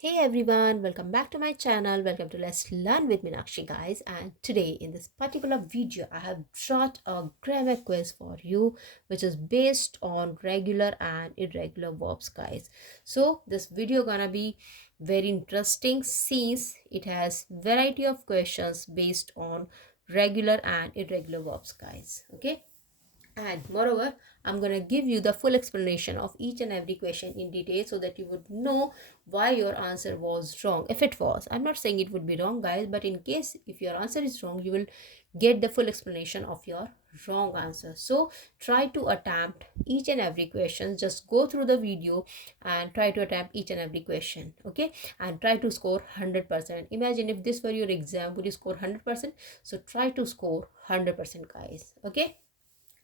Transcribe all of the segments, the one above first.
Hey everyone, welcome back to my channel. Welcome to Let's Learn with Meenakshi guys. And today in this particular video, I have brought a grammar quiz for you, which is based on regular and irregular verbs guys. So this video gonna be very interesting since it has variety of questions based on regular and irregular verbs guys. Okay. And moreover, I'm going to give you the full explanation of each and every question in detail so that you would know why your answer was wrong. If it was, I'm not saying it would be wrong guys, but in case if your answer is wrong, you will get the full explanation of your wrong answer. So try to attempt each and every question. Just go through the video and try to attempt each and every question. Okay. And try to score 100%. Imagine if this were your exam, would you score 100%? So try to score 100% guys. Okay.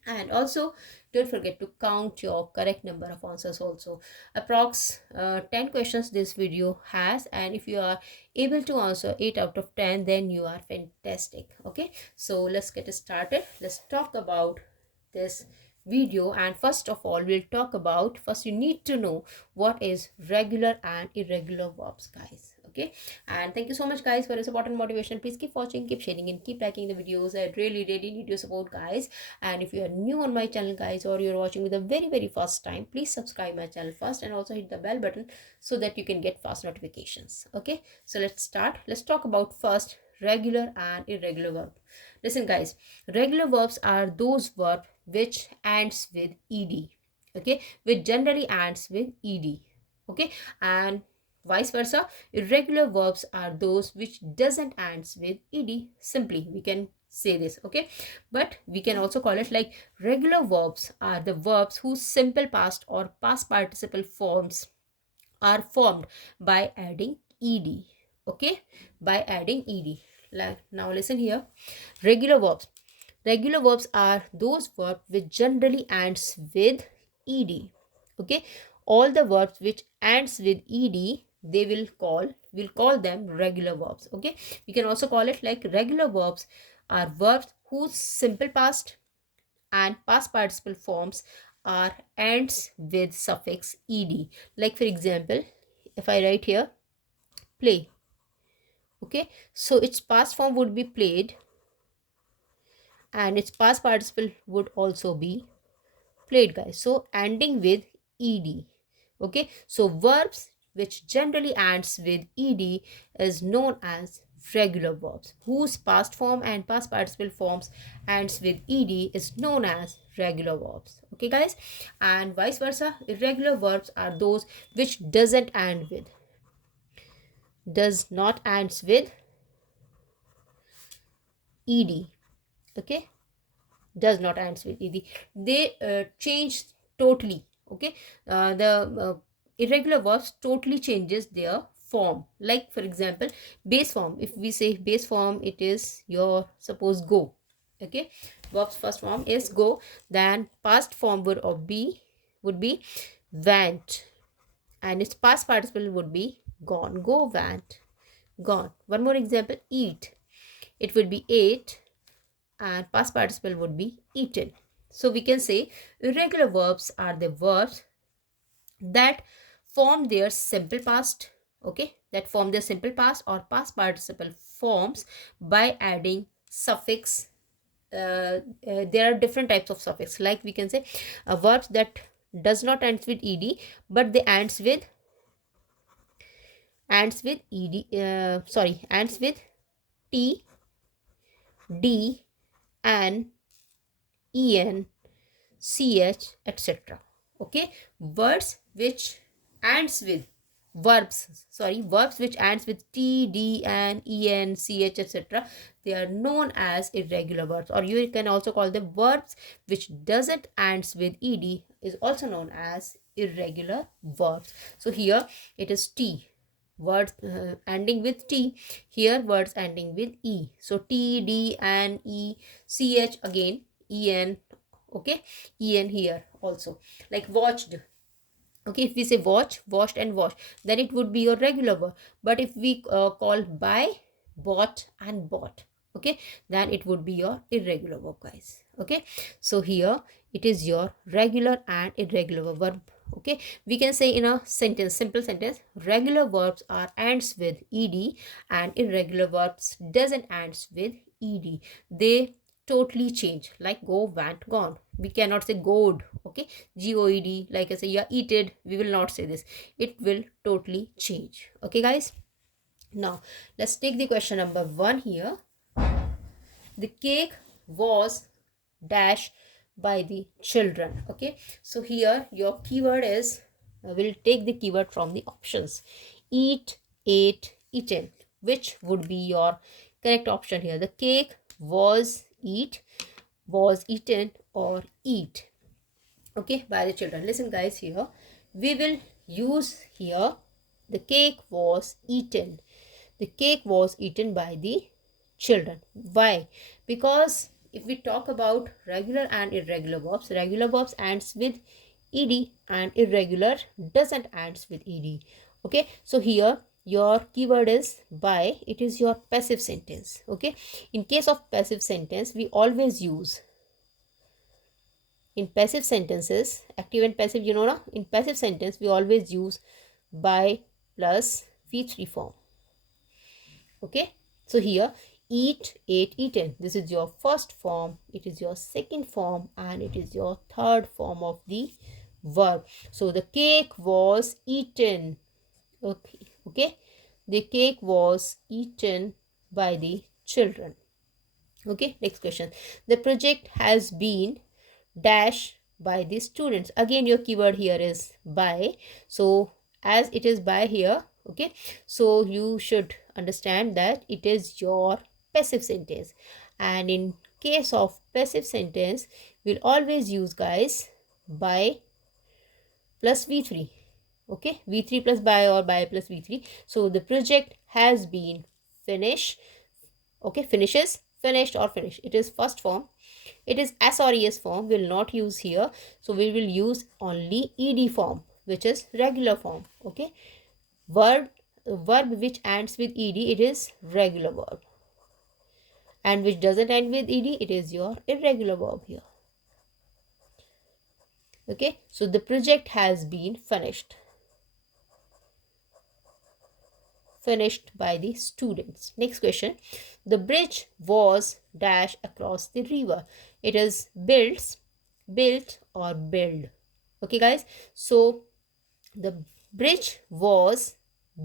And also don't forget to count your correct number of answers also. Approx 10 questions this video has, and if you are able to answer 8 out of 10, then you are fantastic. Okay, so let's get started. Let's talk about this video. And first of all, we'll talk about, first you need to know what is regular and irregular verbs guys. Okay, and thank you so much guys for your support and motivation. Please keep watching, keep sharing, and keep liking the videos. I really need your support guys. And if you are new on my channel guys, or you're watching me the very first time, please subscribe my channel first and also hit the bell button so that you can get fast notifications. Okay, so let's start. Let's talk about first regular and irregular verb. Listen guys, regular verbs are those verbs which ends with ed. Okay, which generally ends with ed. Okay, and vice versa, irregular verbs are those which doesn't ends with ed. Simply we can say this. Okay, but we can also call it like regular verbs are the verbs whose simple past or past participle forms are formed by adding ed. Okay, by adding ed. Like now listen here, regular verbs. Regular verbs are those verbs which generally ends with ed. Okay, all the verbs which ends with ed, they will call them regular verbs. Okay, we can also call it like regular verbs are verbs whose simple past and past participle forms are ends with suffix ed. Like for example, if I write here play, okay, so its past form would be played and its past participle would also be played guys. So ending with ed. Okay, so verbs which generally ends with ed is known as regular verbs. Whose past form and past participle forms ends with ed is known as regular verbs. Okay guys, and vice versa, irregular verbs are those which does not ends with ed. Okay, does not ends with ed. They change totally. Okay, the irregular verbs totally changes their form. Like for example, base form. If we say base form, it is your suppose go. Okay, verb's first form is go, then past form would be went, and its past participle would be gone. Go, went, gone. One more example, eat. It would be ate, and past participle would be eaten. So we can say irregular verbs are the verbs that form their simple past. Okay, that form their simple past or past participle forms by adding suffix. There are different types of suffix. Like we can say verbs that does not end with ed, but they ends with ends with t, d, n, en, ch, etc. Okay, words which ends with verbs which ends with t, d, n, en, ch, etc. They are known as irregular verbs, or you can also call them verbs which doesn't ends with ed is also known as irregular verbs. So here it is t, words ending with t. Here words ending with e. So t, d, n, e, ch, again en. Okay, en here also. Like watched. Okay, if we say watch, watched, and watched, then it would be your regular verb. But if we call buy, bought, and bought, okay, then it would be your irregular verb guys. Okay, so here it is your regular and irregular verb Okay, we can say in a sentence, simple sentence, regular verbs are ends with ed and irregular verbs doesn't ends with ed. They totally change, like go, went, gone. We cannot say good. Okay, god, like I say, yeah, eated, we will not say this. It will totally change. Okay guys, now let's take the question number 1 here. The cake was dash by the children. Okay, so here your keyword is, we'll take the keyword from the options: eat, ate, eaten. Which would be your correct option here? The cake was eat, was eaten, or eat, okay, by the children. Listen guys, here we will use here the cake was eaten. The cake was eaten by the children. Why? Because if we talk about regular and irregular verbs, regular verbs ends with ed and irregular doesn't ends with ed. Okay, so here your keyword is by. It is your passive sentence. Okay, in case of passive sentence, we always use, in passive sentences, active and passive, you know, in passive sentence we always use by plus v3 form. Okay, so here eat, ate, eaten, this is your first form, it is your second form, and it is your third form of the verb. So the cake was eaten. Okay, the cake was eaten by the children. Okay, next question. The project has been dash by the students. Again your keyword here is by. So as it is by here, okay, so you should understand that it is your passive sentence. And in case of passive sentence, we'll always use guys by plus v3. Okay, v3 plus by or by plus v3. So the project has been finished. Okay, finishes, finished, or finished, it is first form. It is s or es form, will not use here. So we will use only ed form, which is regular form. Okay, verb which ends with ed, it is regular verb, and which doesn't end with ed, it is your irregular verb here. Okay, so the project has been finished by the students. Next question. The bridge was dash across the river. It is built, or build. Okay guys, so the bridge was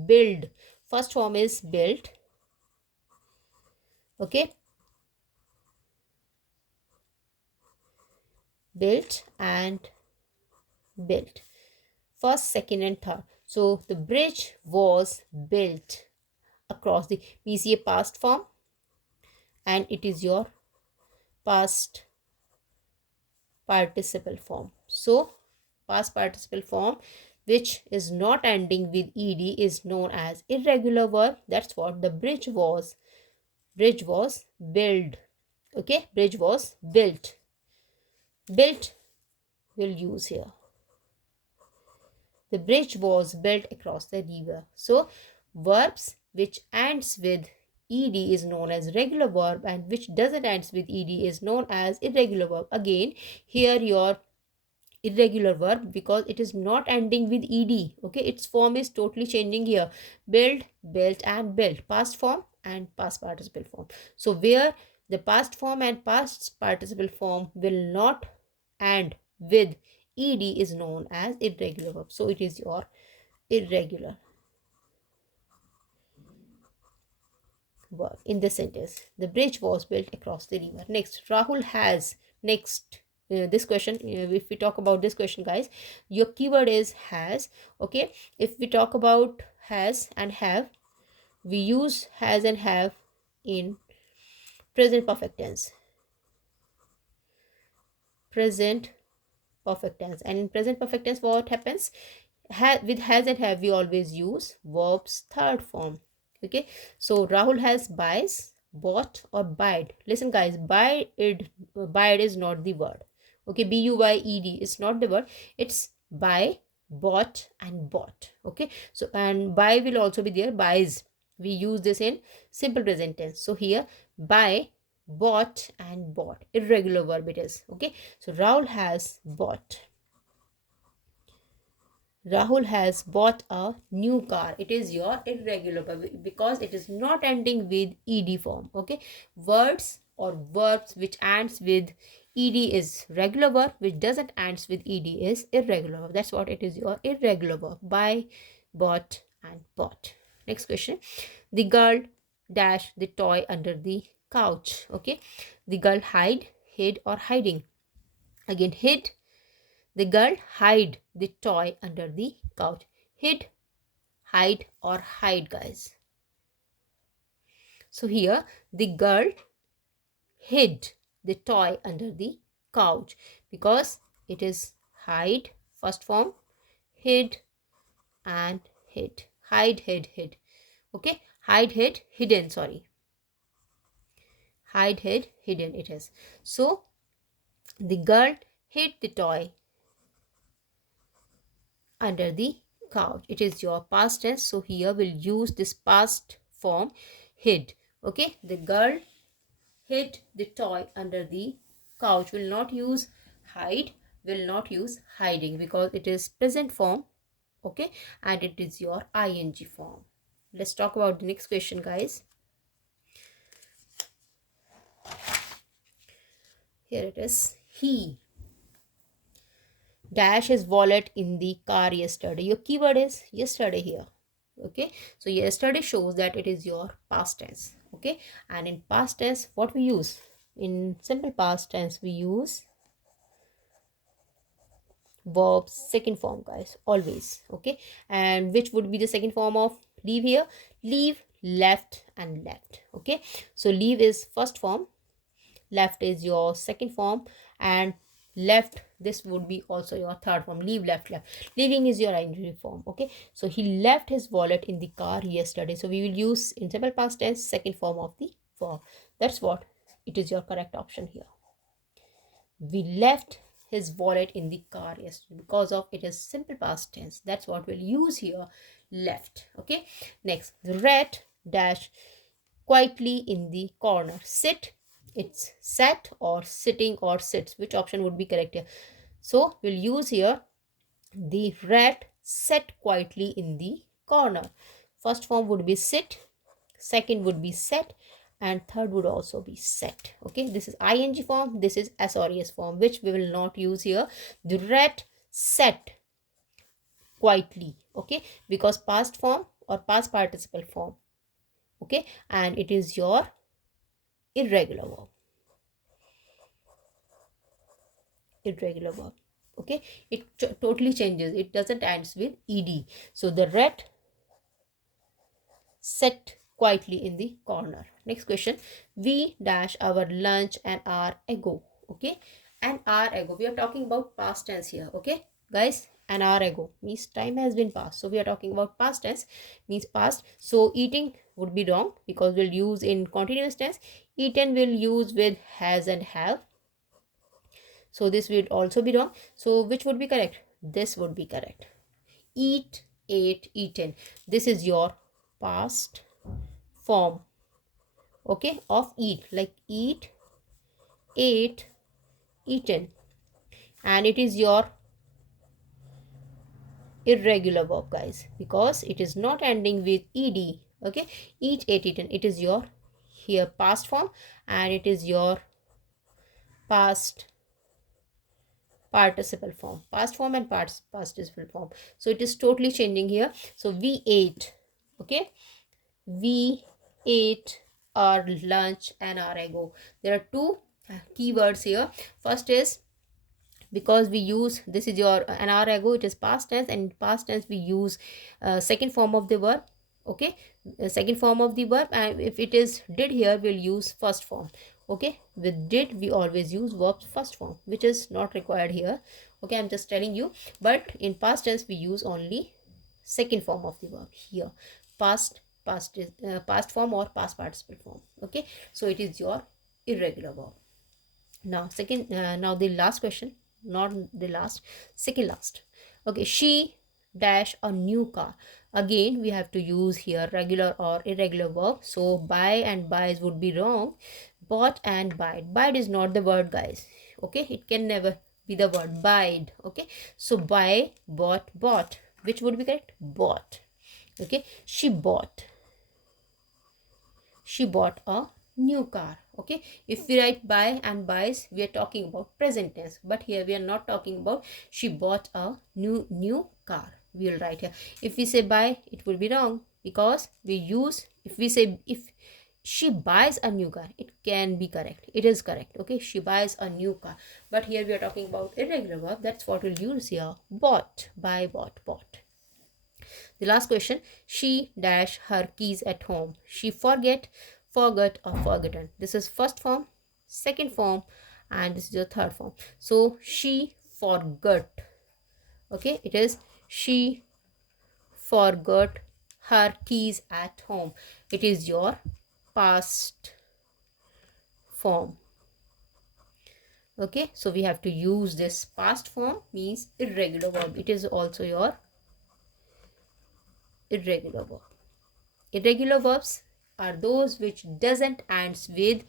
built. First form is built. Okay, built and built, first, second, and third. So the bridge was built across the, we see a past form, and it is your past participle form. So past participle form which is not ending with ed is known as irregular verb. That's what the bridge was built. Okay, bridge was built. Built will use here. The bridge was built across the river. So verbs which ends with ed is known as regular verb, and which doesn't ends with ed is known as irregular verb. Again, here your irregular verb, because it is not ending with ed. Okay, its form is totally changing here. Build, built, and built, past form and past participle form. So where the past form and past participle form will not end with ed is known as irregular verb. So it is your irregular verb in this sentence. The bridge was built across the river. Next, Rahul has. Next, this question, if we talk about this question guys, your keyword is has. Okay, if we talk about has and have, we use has and have in present perfect tense. Present perfect tense. And in present perfect tense, what happens? With has and have, we always use verbs third form. Okay, so Rahul has buys, bought, or buyed. Listen guys, buyed is not the word. Okay, buyd is not the word. It's buy, bought, and bought. Okay, so and buy will also be there. Buys, we use this in simple present tense. So here buy, bought, and bought, irregular verb it is. Okay, so Rahul has bought. Rahul has bought a new car. It is your irregular verb because it is not ending with ed form. Okay, words or verbs which ends with ed is regular verb, which doesn't ends with ed is irregular verb. That's what it is, your irregular verb. Buy, bought and bought. Next question. The girl dash the toy under the couch. Okay, the girl hid or hiding. Again, hid. The girl hide the toy under the couch. Hid, hide or hide, guys. So here the girl hid the toy under the couch because it is hide, first form, hid and hid. Hide, hid. Okay, hide, hidden, sorry. Hide, hidden it is. So the girl hid the toy under the couch. It is your past tense, so here we'll use this past form, hid. Okay, the girl hid the toy under the couch. Will not use hide, will not use hiding because it is present form. Okay, and it is your ing form. Let's talk about the next question, guys. Here it is. He dash his wallet in the car yesterday. Your keyword is yesterday here. Okay, so yesterday shows that it is your past tense. Okay, and in past tense what we use? In simple past tense we use verbs second form, guys, always. Okay, and which would be the second form of leave here? Leave, left and left. Okay, so leave is first form, left is your second form, and left, this would be also your third form. Leave, left. Leaving is your ing form. Okay, so he left his wallet in the car yesterday. So we will use in simple past tense second form of the verb. That's what it is, your correct option here. We left his wallet in the car yesterday because of it is simple past tense. That's what we'll use here, left. Okay, next, the rat dash quietly in the corner. Sit, it's sat or sitting or sits. Which option would be correct here? So we'll use here the rat sat quietly in the corner. First form would be sit, second would be sat, and third would also be set. Okay, this is ing form, this is SRES form, which we will not use here. The rat sat quietly. Okay, because past form or past participle form. Okay, and it is your irregular verb. Irregular verb. Okay, it totally changes, it doesn't ends with ed. So the rat sat quietly in the corner. Next question. We dash our lunch an hour ago. Okay, an hour ago, we are talking about past tense here. Okay guys, an hour ago means time has been passed, so we are talking about past tense, means past. So eating would be wrong because we'll use in continuous tense. Eaten will use with has and have, so this will also be wrong. So which would be correct? This would be correct. Eat, ate, eaten. This is your past form, okay, of eat, like eat, ate, eaten, and it is your irregular verb, guys, because it is not ending with ed. Okay, eat, ate, eaten, it is your here past form, and it is your past participle form, past form and past participle form. So it is totally changing here. So we ate. Okay, we ate our lunch an hour ago. There are two keywords here. First is because we use, this is your an hour ago, it is past tense, and in past tense we use second form of the verb. Okay, second form of the verb, and if it is did here, we'll use first form. Okay, with did we always use verbs first form, which is not required here. Okay, I'm just telling you, but in past tense we use only second form of the verb here, past form or past participle form. Okay, so it is your irregular verb. Now second, now the last question, not the last, second last. Okay, she dash a new car. Again we have to use here regular or irregular verb. So buy and buys would be wrong. Bought and buyed. Buyed is not the word, guys. Okay, it can never be the word. Buyed. Okay, so buy, bought, bought. Which would be correct? Bought. Okay, she bought a new car. Okay, if we write buy and buys, we are talking about present tense, but here we are not talking about. She bought a new car, we will write here. If we say buy, it will be wrong, because we use, if we say if she buys a new car, it can be correct, it is correct. Okay, she buys a new car, but here we are talking about irregular verb. That's what we'll use here. Bought, buy, bought. The last question, she dash her keys at home. She forgot, or forgotten. This is first form, second form, and this is your third form. So she forgot. Okay, it is she forgot her keys at home. It is your past form. Okay, so we have to use this past form, means irregular verb. It is also your irregular verb. Irregular verbs are those which doesn't ends with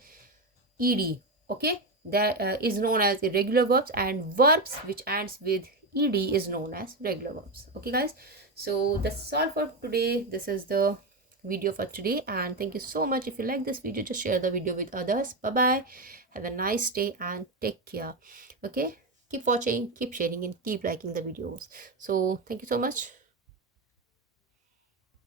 ed. Okay, that is known as irregular verbs, and verbs which ends with ed is known as regular verbs. Okay guys, so that's all for today. This is the video for today, and thank you so much. If you like this video, just share the video with others. Bye bye, have a nice day and take care. Okay, keep watching, keep sharing, and keep liking the videos. So thank you so much.